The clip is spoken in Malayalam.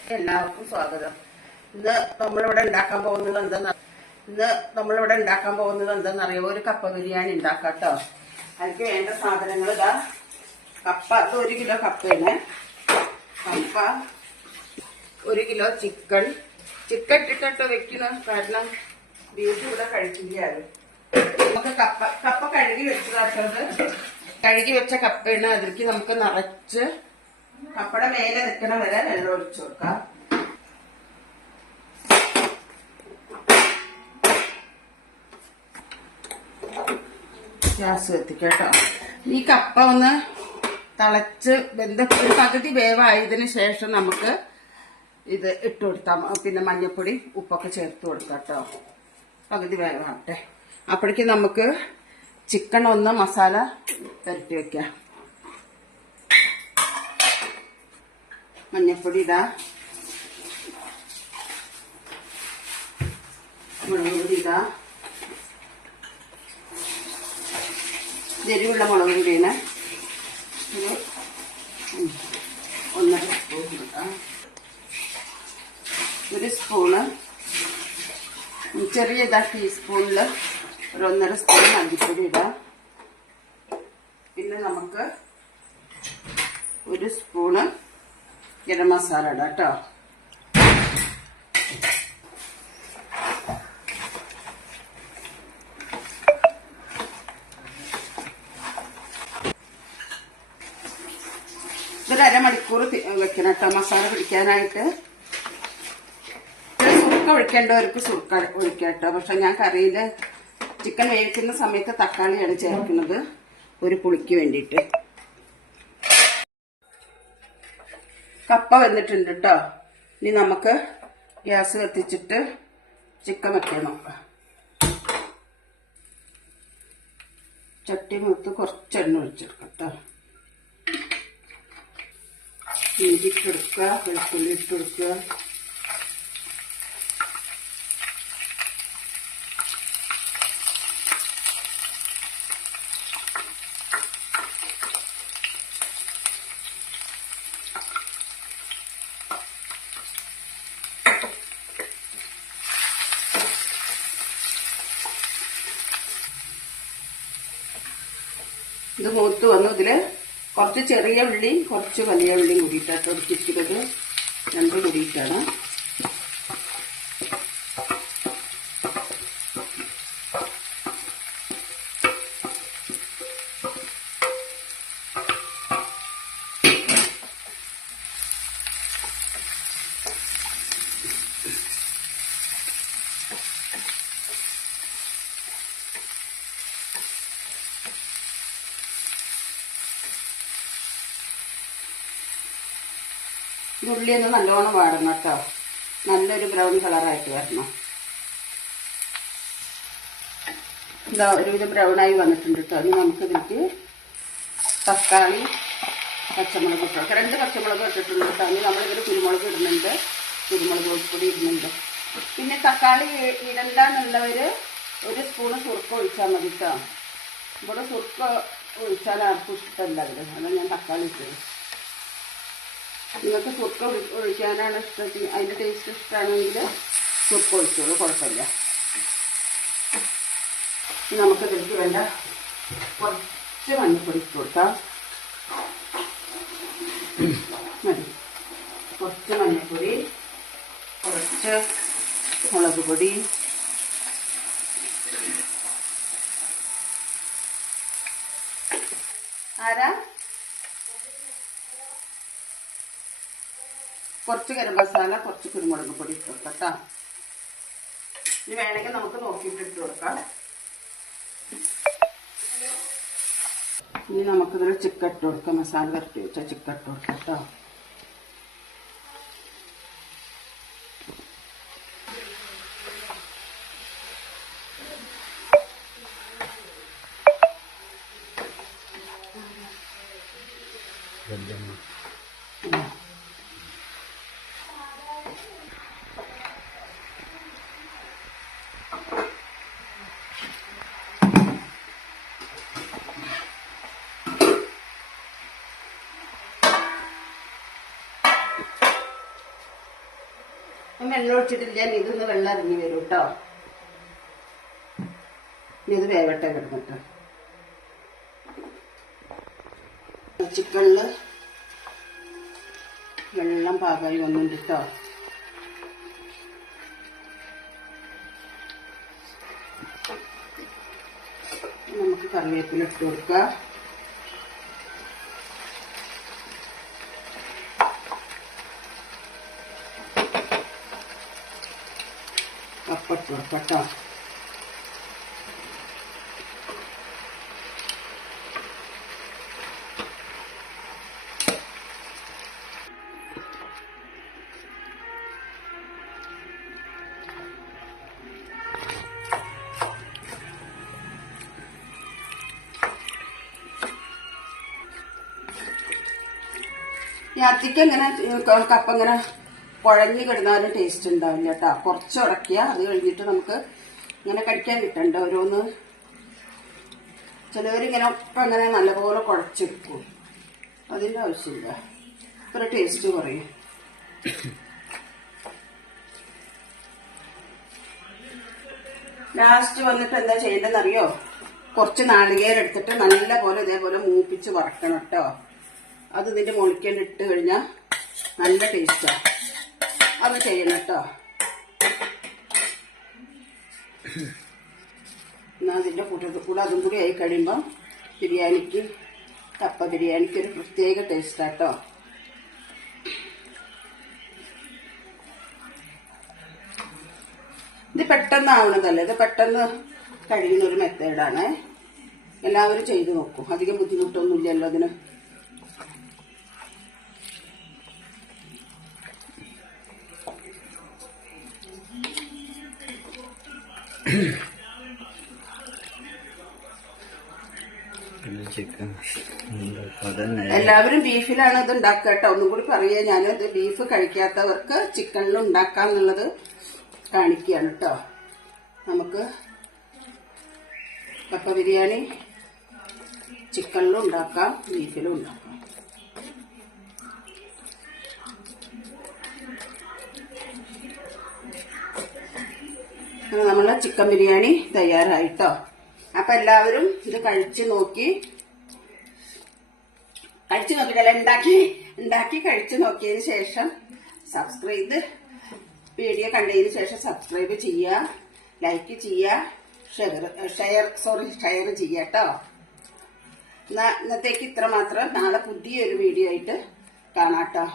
എല്ലാവർക്കും സ്വാഗതം. ഇന്ന് നമ്മളിവിടെ ഉണ്ടാക്കാൻ പോകുന്നത് എന്താണെന്നറിയാമോ? ഒരു കപ്പ ബിരിയാണി ഉണ്ടാക്കാം കേട്ടോ. അതിലേക്ക് വേണ്ട സാധനങ്ങൾ ഇതാ. കപ്പ, ഇത് 1 കിലോ കപ്പയാണ്. കപ്പ, 1 കിലോ ചിക്കൻ ഇട്ടിട്ടോ വെക്കണം, കാരണം ബീഫ് ഇവിടെ കഴിക്കില്ലാതെ. നമുക്ക് കപ്പ കഴുകി വെച്ചതാട്ടത്. കഴുകി വെച്ച കപ്പയാണ്. അതിലേക്ക് നമുക്ക് നിറച്ച് കപ്പയുടെ മേലെ നിൽക്കണ വരെ വെള്ളം ഒഴിച്ചു കൊടുക്കാം. ഗ്യാസ് കത്തിക്കട്ടോ. ഈ കപ്പ ഒന്ന് തിളച്ച് ഒരു പകുതി വേവായതിനു ശേഷം നമുക്ക് ഇത് ഇട്ട് കൊടുത്താൽ, പിന്നെ മഞ്ഞൾപ്പൊടി ഉപ്പൊക്കെ ചേർത്ത് കൊടുക്കാം കേട്ടോ. പകുതി വേവാട്ടെ. അപ്പോഴേക്കും നമുക്ക് ചിക്കൻ ഒന്ന് മസാല പുരട്ടി വെക്കാം. മഞ്ഞൾപ്പൊടി ഇതാ, മുളക് പൊടി ഇതാ, എരിവുള്ള മുളക് പൊടിയാണ്. ഒരു 1.5 സ്പൂൺ ഇടാം. 1 സ്പൂണ് ചെറിയ ടീസ്പൂണിൽ ഒരു 1.5 സ്പൂൺ മല്ലിപ്പൊടി ഇടാം. പിന്നെ നമുക്ക് 1 സ്പൂണ് ഗരം മസാല ഇടാം കേട്ടോ. ഇതൊരു 1/2 മണിക്കൂർ വെക്കണം കേട്ടോ, മസാല പിടിക്കാനായിട്ട്. സുർക്ക ഒഴിക്കേണ്ടവർക്ക് സുർക്ക ഒഴിക്കാം കേട്ടോ. പക്ഷെ ഞാൻ കറിയിൽ ചിക്കൻ വേവിക്കുന്ന സമയത്ത് തക്കാളിയാണ് ചേർക്കുന്നത്, ഒരു പുളിക്ക് വേണ്ടിയിട്ട്. കപ്പ വെന്തിട്ടുണ്ട് കേട്ടോ. ഇനി നമുക്ക് ഗ്യാസ് കത്തിച്ചിട്ട് ചിക്കൻ വെക്കാൻ നോക്കാം. ചട്ടി മുത്ത് കുറച്ച് എണ്ണ ഒഴിച്ചെടുക്കാം കേട്ടോ. ഇഞ്ചി ഇട്ടെടുക്കുക, വെളുത്തുള്ളി ഇട്ടെടുക്കുക. ഇത് മൂത്ത് വന്നു. ഇതില് കുറച്ച് ചെറിയ ഉള്ളിയും കുറച്ച് വലിയ ഉള്ളിയും കൂടിയിട്ടാണ് ഒടിച്ചിട്ടത്, 2 കൂടിയിട്ടാണ്. ഉള്ളി ഒന്ന് നല്ലോണം വാടണം കേട്ടോ. നല്ലൊരു ബ്രൗൺ കളറായിട്ട് വരണം. ഇതാ ഒരുവിധം ബ്രൗണായി വന്നിട്ടുണ്ട് കേട്ടോ. ഇനി നമുക്കിതിലേക്ക് തക്കാളി, പച്ചമുളക് ഇട്ടോ. 2 പച്ചമുളക് ഇട്ടിട്ടുണ്ട് കേട്ടോ. ഇനി നമ്മളിതിൽ കുരുമുളക് ഇടുന്നുണ്ട്, കുരുമുളക് പൊടി ഇടുന്നുണ്ട്. പിന്നെ തക്കാളി ഇടണ്ടെന്നുള്ളവർ 1 സ്പൂണ് സുർക്ക ഒഴിച്ചാൽ മതി കേട്ടോ. ഇവിടെ സുർക്ക ഒഴിച്ചാൽ ആർക്കും ഇഷ്ടമല്ല അതിൽ, അതാണ് ഞാൻ തക്കാളി ഇട്ടത്. നിങ്ങൾക്ക് സുർക്ക ഒഴിക്കാനാണ് ഇഷ്ടം, അതിൻ്റെ ടേസ്റ്റ് ഇഷ്ടമാണെങ്കിൽ സുർക്ക ഒഴിച്ചോളൂ, കുഴപ്പമില്ല. നമുക്കിതിലേക്ക് വേണ്ട കുറച്ച് മഞ്ഞൾപ്പൊടി ഇട്ട് കൊടുക്കാം. മതി, കുറച്ച് മഞ്ഞൾപ്പൊടി, കുറച്ച് മുളക് പൊടി, കുറച്ച് ഗരം മസാല, കുറച്ച് കുരുമുളക് പൊടി ഇട്ട് കൊടുക്കാം കേട്ടോ. ഇനി വേണമെങ്കിൽ നമുക്ക് നോക്കിയിട്ട് ഇട്ട് കൊടുക്കാം. ഇനി നമുക്കിതിൽ ചിക്കൻ ഇട്ട് കൊടുക്കാം. മസാല വരട്ടി വെച്ചാൽ ചിക്കൻ ഇട്ട് കൊടുക്കാം കേട്ടോ. വെള്ളം ഒഴിച്ചിട്ടില്ല. ഇതൊന്ന് വെള്ളം ഇറങ്ങി വരും കേട്ടോ. ഇത് വേവട്ടെ കിടന്നിട്ട്. ചിക്കനില് വെള്ളം പാകമായി വന്നിട്ട് കേട്ടോ. നമുക്ക് കറിവേപ്പില ഇട്ട് കൊടുക്കുക. കപ്പ ഇട്ട് കൊടുക്കാം കേട്ടോ. രാത്രിക്ക് ഇങ്ങനെ കപ്പ ഇങ്ങനെ കുഴഞ്ഞു കിടന്നാലും ടേസ്റ്റ് ഉണ്ടാവില്ല കേട്ടോ. കുറച്ച് ഉടക്കിയ അത് കഴിഞ്ഞിട്ട് നമുക്ക് ഇങ്ങനെ കഴിക്കാൻ കിട്ടണ്ട. ഓരോന്ന് ചിലവരിങ്ങനെ ഒക്കെ അങ്ങനെ നല്ലപോലെ കുഴച്ചെടുക്കും. അതിന്റെ ആവശ്യമില്ല. ഒരു ടേസ്റ്റ് കുറയും. ലാസ്റ്റ് വന്നിട്ട് എന്താ ചെയ്യേണ്ടതെന്നറിയോ? കുറച്ച് നാളികേരം എടുത്തിട്ട് നല്ല പോലെ ഇതേപോലെ മൂപ്പിച്ച് വറക്കണം കേട്ടോ. അത് ഇതിന്റെ മുകളിൽ ഇട്ട് കഴിഞ്ഞാൽ നല്ല ടേസ്റ്റാണ്. അത് ചെയ്യണം കേട്ടോ. എന്നാൽ അതിന്റെ കൂട്ടത്തിൽ കൂടെ അതും കൂടി ആയി കഴിയുമ്പോൾ ബിരിയാണിക്ക്, കപ്പ ബിരിയാണിക്ക് ഒരു പ്രത്യേക ടേസ്റ്റാട്ടോ. ഇത് പെട്ടെന്ന് ആവണതല്ല, ഇത് പെട്ടെന്ന് കഴിയുന്ന ഒരു മെത്തേഡാണ്. എല്ലാവരും ചെയ്തു നോക്കും. അധികം ബുദ്ധിമുട്ടൊന്നുമില്ലല്ലോ അതിന്. എല്ലാവരും ബീഫിലാണ് ഇത് ഉണ്ടാക്കുക കേട്ടോ. ഒന്നും കൂടി പറയാ, ഞാനത് ബീഫ് കഴിക്കാത്തവർക്ക് ചിക്കനിൽ ഉണ്ടാക്കാം എന്നുള്ളത് കാണിക്കുകയാണ് കേട്ടോ. നമുക്ക് കപ്പ ബിരിയാണി ചിക്കനിലും ഉണ്ടാക്കാം, ബീഫിലും ഉണ്ടാക്കാം. നമ്മളെ ചിക്കൻ ബിരിയാണി തയ്യാറായിട്ടോ. അപ്പൊ എല്ലാവരും ഇത് കഴിച്ചു നോക്കിയിട്ടല്ല, ഉണ്ടാക്കി കഴിച്ചു നോക്കിയതിന് ശേഷം വീഡിയോ കണ്ടതിന് ശേഷം സബ്സ്ക്രൈബ് ചെയ്യുക, ലൈക്ക് ചെയ്യുക, ഷെയർ ചെയ്യുക കേട്ടോ. ഇന്നത്തേക്ക് ഇത്ര മാത്രം. നാളെ പുതിയൊരു വീഡിയോ ആയിട്ട് കാണാട്ടോ.